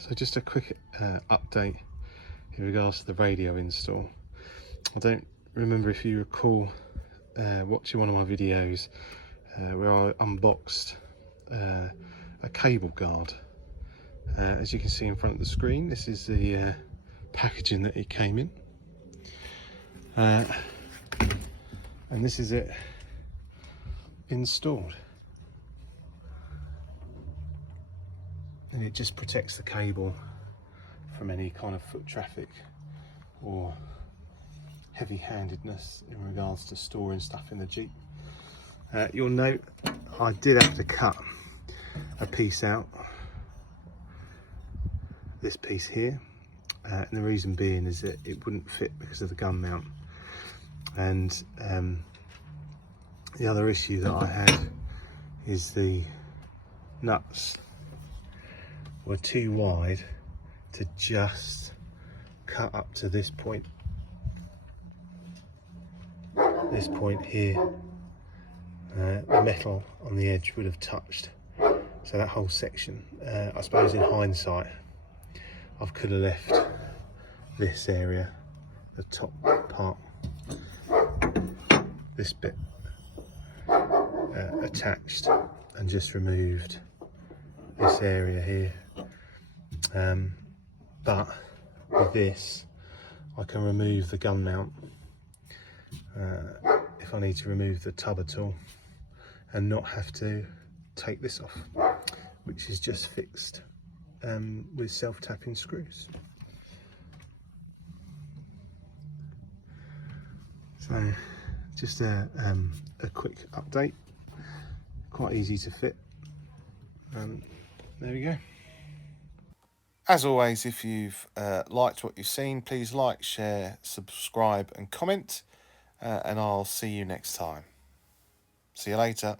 So just a quick update in regards to the radio install. I don't remember if you recall watching one of my videos where I unboxed a cable guard. As you can see in front of the screen, this is the packaging that it came in, and this is it installed. And it just protects the cable from any kind of foot traffic or heavy-handedness in regards to storing stuff in the Jeep. You'll note I did have to cut a piece out, this piece here, and the reason being is that it wouldn't fit because of the gun mount. And the other issue that I had is the nuts were too wide to just cut up to this point. This point here, the metal on the edge would have touched. So that whole section, I suppose in hindsight, I could have left this area, the top part, this bit attached, and just removed this area here. But with this, I can remove the gun mount if I need to remove the tub at all, and not have to take this off, which is just fixed with self-tapping screws. So just a quick update, quite easy to fit. There we go. As always, if you've liked what you've seen, please like, share, subscribe and comment, and I'll see you next time. See you later.